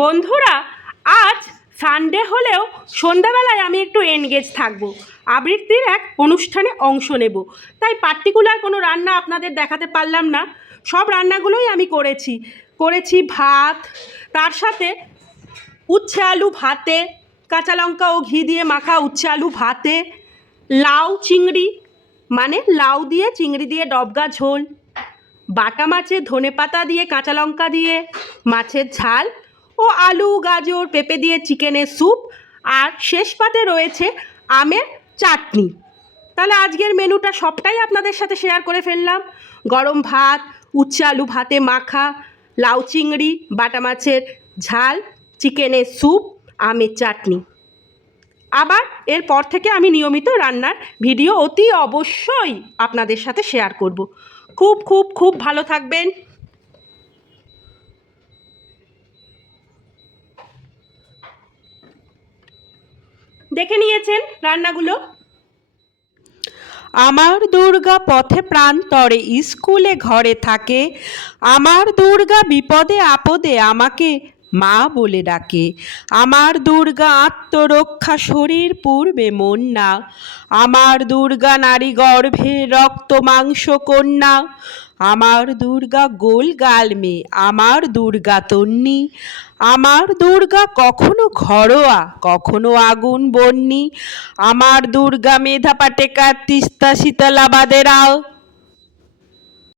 বন্ধুরা, আজ সানডে হলেও সন্ধ্যাবেলায় আমি একটু এনগেজ থাকবো, আবৃত্তির এক অনুষ্ঠানে অংশ নেব। তাই পার্টিকুলার কোনো রান্না আপনাদের দেখাতে পারলাম না। সব রান্নাগুলোই আমি করেছি ভাত, তার সাথে উচ্ছে আলু ভাতে, কাঁচা লঙ্কা ও ঘি দিয়ে মাখা উচ্ছে আলু ভাতে, লাউ চিংড়ি মানে লাউ দিয়ে চিংড়ি দিয়ে ডবগা ঝোল, বাটা মাছের ধনেপাতা দিয়ে কাঁচা লঙ্কা দিয়ে মাছের ঝাল ও আলু গাজর পেঁপে দিয়ে চিকেনের স্যুপ, আর শেষ পাতে রয়েছে আমের চাটনি। তাহলে আজকের মেনুটা সবটাই আপনাদের সাথে শেয়ার করে ফেললাম। গরম ভাত, উচ্ছে আলু ভাতে মাখা, লাউ চিংড়ি, বাটা মাছের ঝাল, চিকেনের স্যুপ, আমের চাটনি। আবার এরপর থেকে আমি নিয়মিত রান্নার ভিডিও অতি অবশ্যই আপনাদের সাথে শেয়ার করব। খুব খুব খুব ভালো থাকবেন। দেখে নিয়েছেন রান্নাগুলো। আমার দুর্গা পথে প্রান্তরে স্কুলে ঘরে থাকে, আমার দুর্গা বিপদে আপদে আমাকে মা বলে ডাকে। আমার দুর্গা আত্মরক্ষা শরীর পূর্বে মন না, আমার দুর্গা নারী গর্ভে রক্ত মাংস কন্যা। আমার দুর্গা গোল গাল মেয়ে, আমার দুর্গা তন্নি, আমার দুর্গা কখনো ঘরোয়া কখনো আগুন বন্যি। আমার দুর্গা মেধা পাটেকার তিস্তা শীতলা বাদেরাও।